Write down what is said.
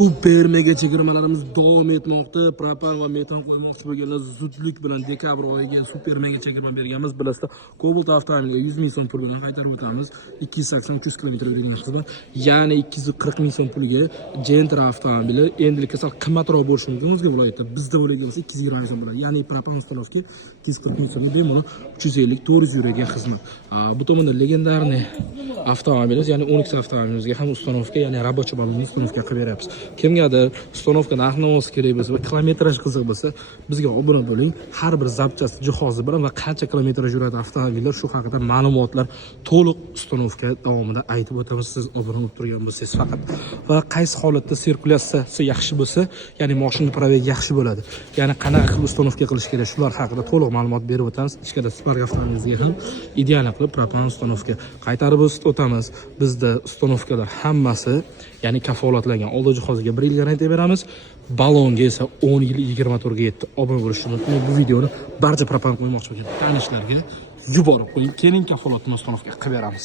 Super mega chegirmalarimiz davom etmoqda. Propan va metan qo'ymoqchi bo'lganlar zudlik bilan dekabr oyiga super mega chegirma berganmiz. Bilasizlar, Cobalt avtomobilga 100 ming so'm pul bilan qaytarib o'tamiz. 280-300 km yurgan xizmat. Ya'ni 240 ming so'm pulga Gentra avtomobili endilikda sal qimmatroq bo'lishi mumkin o'zga viloyatda. Bizda bo'lgan bo'lsa 220 ming so'm bilan. Ya'ni Propan uстановка 240 ming so'mga bemalol 350-400 yurgan xizmat. Bu tomonda legendarniy avtomobilimiz, ya'ni Onyx avtomobilimizga ham uстановка, ya'ni рабочий balonni uстановка qilib beryapmiz. Kimgadir uстановка narx-navosi kerak bo'lsa va kilometraj qiziq bo'lsa, bizga obuna bo'ling. Har bir zapchast jihozi bilan va qancha kilometraj yuradi avtomobillar, shu haqida ma'lumotlar to'liq uстановка davomida aytib o'tamiz. Siz obuna bo'lib turgan bo'lsangiz faqat va qaysi holatda sirkulyatsiyasi yaxshi bo'lsa, ya'ni mashina probegi yaxshi bo'ladi. Ya'ni qanaqa qilib uстановка qilish kerak, shular haqida to'liq ma'lumot berib o'tamiz. Ichkarida Spark avtomobilimizga ham ideal qilib propan uстановка qaytarib o'tamiz. Bizda uстановkalar hammasi, ya'ni kafolatlangan oldi jihoziga 1 yil garantiya beramiz. Balonga esa 10 yil 24 ga yetdi. Obuna bo'lish uchun bu videoni barcha propan qo'ymoqchi bo'lgan tanishlarga yuborib qo'ying. Keling kafolatni uстановка qilib beramiz.